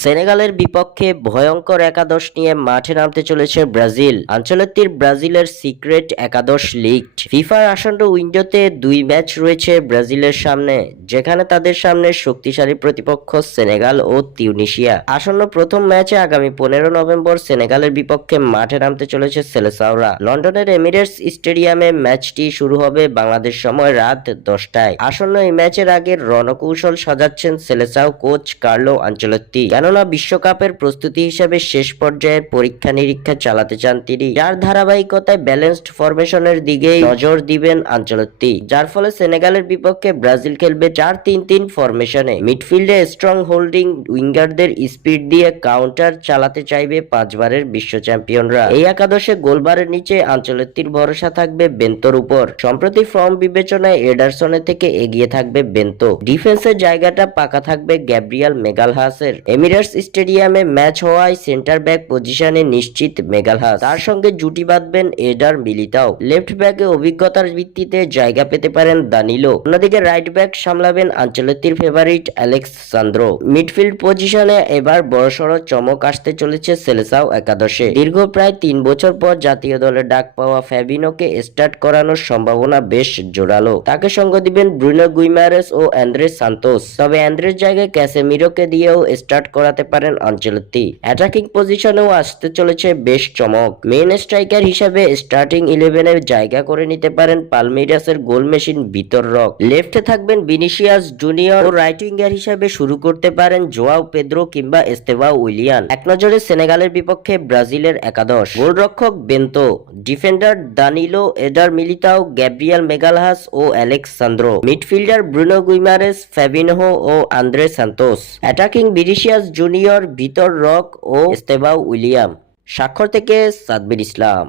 সেনেগালের বিপক্ষে ভয়ঙ্কর একাদশ নিয়ে মাঠে নামতে চলেছে ব্রাজিল। আঞ্চলিক ব্রাজিলের সিক্রেট একাদশ লিগড ফিফার আসন্ন উইন্ডোতে 2 ম্যাচ রয়েছে ব্রাজিলের সামনে, যেখানে তাদের সামনে শক্তিশালী প্রতিপক্ষ সেনেগাল ও তিউনিসিয়া। আসন্ন প্রথম ম্যাচে আগামী 15 নভেম্বর সেনেগালের বিপক্ষে মাঠে নামতে চলেছে সেলেসাওরা। লন্ডনের এমিরেটস স্টেডিয়ামে ম্যাচটি শুরু হবে বাংলাদেশ সময় রাত 10টায়। আসন্ন এই ম্যাচের আগে রণকৌশল সাজাচ্ছেন সেলেসাও কোচ কার্লো আনচেলত্তি, কেননা বিশ্বকাপের প্রস্তুতি হিসেবে শেষ পর্যায়ের পরীক্ষা নিরীক্ষা চালাতে চান তিনি। যার ধারাবাহিকতায় ব্যালেন্সড ফরমেশনের দিকেই নজর দিবেন আনচেলত্তি, যার ফলে সেনেগালের বিপক্ষে ব্রাজিল খেলবে 4-3-3 ফরমেশনে। মিডফিল্ডে স্ট্রং হোল্ডিং উইঙ্গারদের স্পিড দিয়ে কাউন্টার চালাতে চাইবে 5বারের বিশ্ব চ্যাম্পিয়নরা। এই একাদশে গোলবারের নিচে আনচেলত্তির ভরসা থাকবে বেন্তোর উপর। সম্প্রতি ফর্ম বিবেচনায় এডারসনের থেকে এগিয়ে থাকবে বেন্তো। ডিফেন্সের জায়গাটা পাকা থাকবে গ্যাব্রিয়াল মেগালহাসের। এমিরেটস স্টেডিয়ামে ম্যাচ হওয়ায় সেন্টার ব্যাক পজিশনে নিশ্চিত মেগালহাস, তার সঙ্গে জুটি বাঁধবেন এডার মিলিতাও। লেফট ব্যাকে অভিজ্ঞতার ভিত্তিতে জায়গা পেতে পারেন দানিলো। অন্যদিকে রাইট ব্যাক সামলাবেন আনচেলত্তির ফেভারিট অ্যালেক্স সান্দ্রো। মিডফিল্ড পজিশনে এবার বড়সড় চমক আসতে চলেছে সেলেসাও একাদশে। দীর্ঘ প্রায় 3 বছর পর জাতীয় দলে ডাক পাওয়া ফ্যাবিনোকে স্টার্ট করানোর সম্ভাবনা বেশ জোরালো। তাকে সঙ্গ দিবেন ব্রুনো গুইমারেস ও অ্যান্দ্রেস সান্তোস। তবে অ্যান্দ্রেস জায়গায় ক্যাসেমিরোকে দিয়েও স্টার্ট করাতে পারেন আনচেলত্তি। অ্যাটাকিং পজিশনেও আসতে চলেছে বেশ চমক। মেইন স্ট্রাইকার হিসেবে স্টার্টিং 11-এ জায়গা করে নিতে পারেন পালমেইরাসের গোল মেশিন ভিতর রক। লেফটে থাকবেন ভিনিসিয়াস জুনিয়র ও রাইট উইঙ্গার হিসেবে শুরু করতে পারেন জোয়াও পেদ্রো কিংবা এস্তেভাও উইলিয়ান। এক নজরে সেনেগালের বিপক্ষে ব্রাজিলের একাদশ: গোলরক্ষক Bento, defender Danilo, Eder Militao, Gabriel Magalhaes ও Alex Sandro. Midfielder Bruno Guimaraes, Fabinho ও Andre Santos. Attacking Vinicius Junior, Vitor Roque ও এস্তেভাও উইলিয়ান। স্বাক্ষর থেকে সাদবির ইসলাম।